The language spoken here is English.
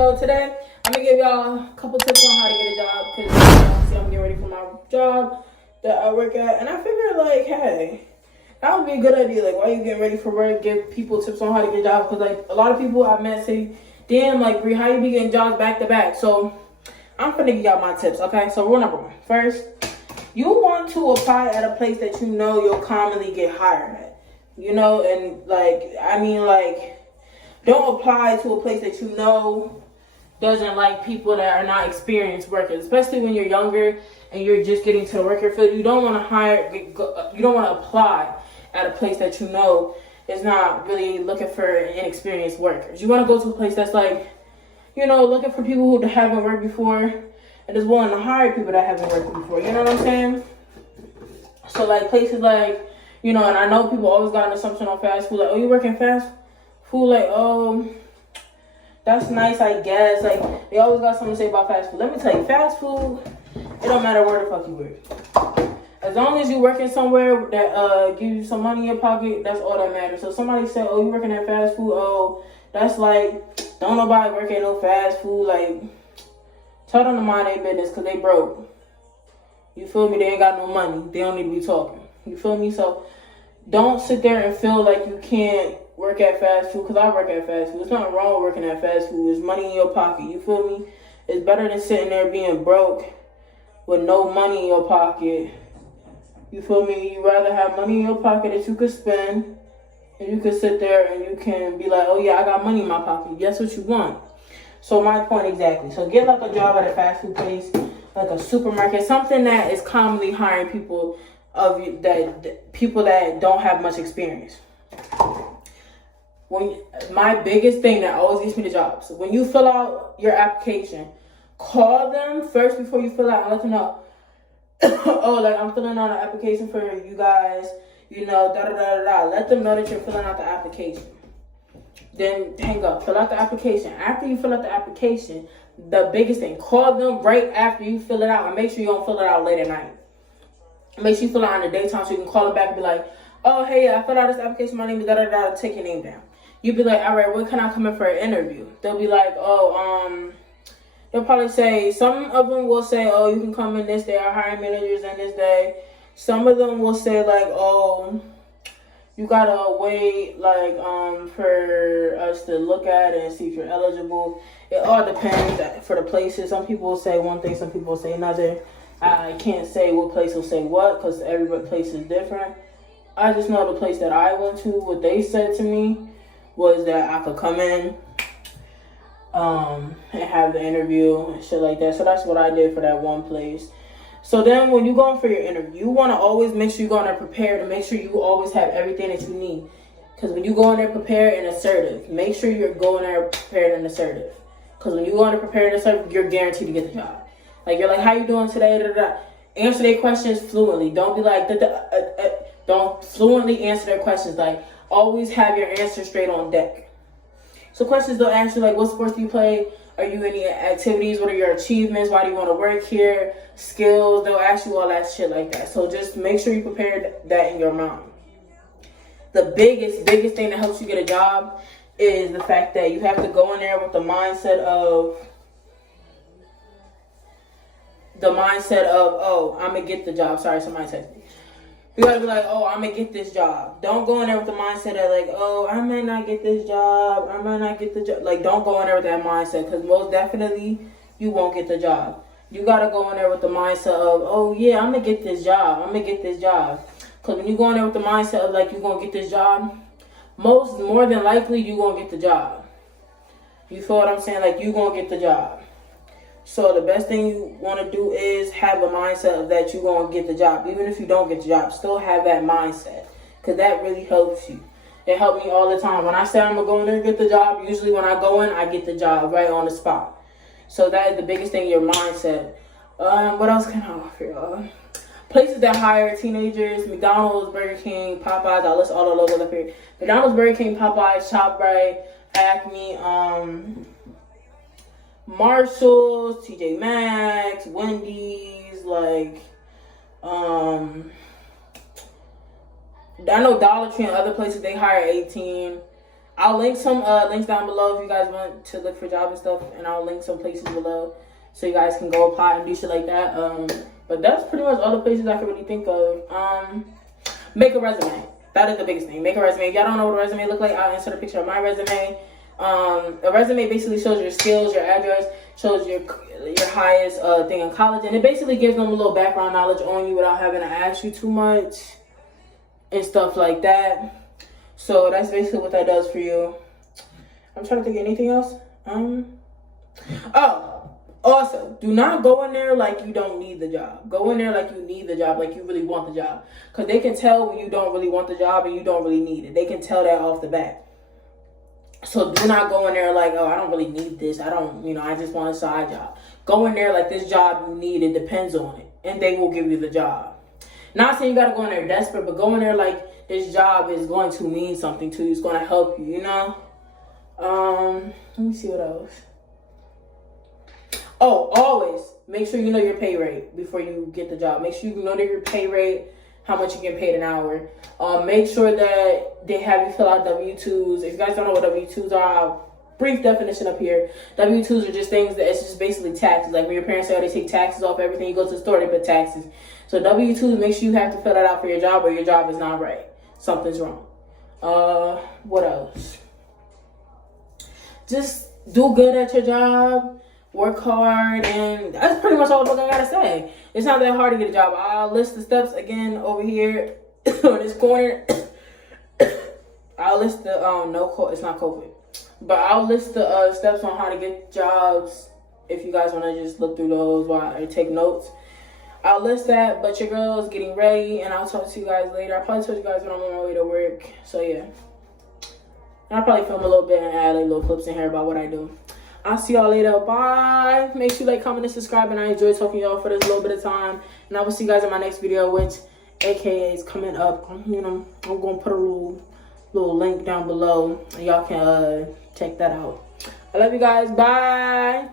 So today, I'm gonna give y'all a couple tips on how to get a job because see, I'm getting ready for my job that I work at, and I figured like, hey, that would be a good idea. Like, while you getting ready for work, give people tips on how to get jobs because like a lot of people I've met say, damn, like Brie, how you be getting jobs back to back? So I'm finna give y'all my tips. Okay, so rule number one. First, you want to apply at a place that you know you'll commonly get hired at. You know, and don't apply to a place that you know doesn't like people that are not experienced workers, especially when you're younger and you're just getting to the worker field. You don't want to apply at a place that you know is not really looking for inexperienced workers. You want to go to a place that's like, you know, looking for people who haven't worked before and is willing to hire people that haven't worked before. You know what I'm saying? So like places like, you know, and I know people always got an assumption on fast food, like, oh, you work in fast food, like, oh, that's nice, I guess. Like, they always got something to say about fast food. Let me tell you, fast food, it don't matter where the fuck you work. As long as you working somewhere that gives you some money in your pocket, that's all that matters. So somebody said, oh, you working at fast food, oh, that's like, don't nobody work at no fast food. Like, tell them to mind their business because they broke. You feel me? They ain't got no money. They don't need to be talking. You feel me? So don't sit there and feel like you can't work at fast food, because I work at fast food. There's nothing wrong with working at fast food. There's money in your pocket. You feel me? It's better than sitting there being broke with no money in your pocket. You feel me? You rather have money in your pocket that you could spend, and you could sit there and you can be like, oh yeah, I got money in my pocket. That's what you want. So my point exactly. So get like a job at a fast food place, like a supermarket, something that is commonly hiring people people that don't have much experience. My biggest thing that always gets me the jobs, when you fill out your application, call them first before you fill out and let them know, oh, like I'm filling out an application for you guys, you know, da da da da da. Let them know that you're filling out the application. Then hang up, fill out the application. After you fill out the application, the biggest thing, call them right after you fill it out and make sure you don't fill it out late at night. Make sure you fill it out in the daytime so you can call them back and be like, oh, hey, I filled out this application. My name is da-da-da. Take your name down. You be like, all right, when can I come in for an interview? They'll be like, they'll probably say, some of them will say, oh, you can come in this day. Our hiring managers in this day. Some of them will say, like, oh, you got to wait, like, for us to look at it and see if you're eligible. It all depends for the places. Some people will say one thing, some people will say another. I can't say what place will say what because every place is different. I just know the place that I went to, what they said to me was that I could come in and have the interview and shit like that. So that's what I did for that one place. So then when you go in for your interview, you want to always make sure you go in there prepared and make sure you always have everything that you need. Because when you go in there prepared and assertive, make sure you're going there prepared and assertive. Because when you go in there prepared and assertive, you're guaranteed to get the job. Like, you're like, how you doing today? Da, da, da. Answer their questions fluently. Don't be like, don't fluently answer their questions. Like, always have your answer straight on deck. So questions they'll ask you, like, what sports do you play? Are you in any activities? What are your achievements? Why do you want to work here? Skills. They'll ask you all that shit like that. So just make sure you prepared that in your mind. The biggest thing that helps you get a job is the fact that you have to go in there with the mindset of, oh, I'm going to get the job. Sorry, somebody texted me. You got to be like, oh, I'm going to get this job. Don't go in there with the mindset of like, oh, I may not get this job. I might not get the job. Like, don't go in there with that mindset because most definitely you won't get the job. You got to go in there with the mindset of, oh, yeah, I'm going to get this job. I'm going to get this job. Because when you go in there with the mindset of like, you're going to get this job, more than likely, you're going to get the job. You feel what I'm saying? Like, you're going to get the job. So the best thing you want to do is have a mindset of that you're going to get the job. Even if you don't get the job, still have that mindset. Because that really helps you. It helped me all the time. When I say I'm going to go in there and get the job, usually when I go in, I get the job right on the spot. So that is the biggest thing, your mindset. What else can I offer y'all? Places that hire teenagers, McDonald's, Burger King, Popeyes. I'll list all the logos up here. McDonald's, Burger King, Popeyes, ShopRite, Acme, Marshalls, TJ Maxx, Wendy's, like, I know Dollar Tree and other places, they hire 18. I'll link some links down below if you guys want to look for jobs and stuff, and I'll link some places below so you guys can go apply and do shit like that. But that's pretty much all the places I can really think of. Make a resume. That is the biggest thing. Make a resume. If y'all don't know what a resume look like, I'll insert a picture of my resume. A resume basically shows your skills, your address, shows your highest thing in college, and it basically gives them a little background knowledge on you without having to ask you too much and stuff like that. So that's basically what that does for you. I'm trying to think of anything else. Also, do not go in there like you don't need the job. Go in there like you need the job, like you really want the job. Because they can tell when you don't really want the job and you don't really need it. They can tell that off the bat. So do not go in there like, oh, I don't really need this. I just want a side job. Go in there like this job you need, it depends on it. And they will give you the job. Not saying you got to go in there desperate, but go in there like this job is going to mean something to you. It's going to help you, you know? Let me see what else. Oh, always make sure you know your pay rate before you get the job. Make sure you know your pay rate, how much you get paid an hour. Make sure that they have you fill out W-2s. If you guys don't know what W-2s are, brief definition up here. W-2s are just things that it's just basically taxes. Like when your parents say, oh, they take taxes off everything, you go to the store, they put taxes. So W-2s, make sure you have to fill that out for your job or your job is not right. Something's wrong. What else? Just do good at your job. Work hard, and that's pretty much all the fuck I gotta say. It's not that hard to get a job. I'll list the steps again over here on this corner. I'll list the it's not COVID, but I'll list the steps on how to get jobs if you guys want to just look through those while I take notes. I'll list that, but your girl is getting ready, and I'll talk to you guys later. I'll probably tell you guys when I'm on my way to work. So yeah, and I'll probably film a little bit and add like little clips in here about what I do. I'll see y'all later. Bye. Make sure you like, comment, and subscribe. And I enjoy talking to y'all for this little bit of time. And I will see you guys in my next video, which AKA is coming up. I'm going to put a little link down below. And y'all can check that out. I love you guys. Bye.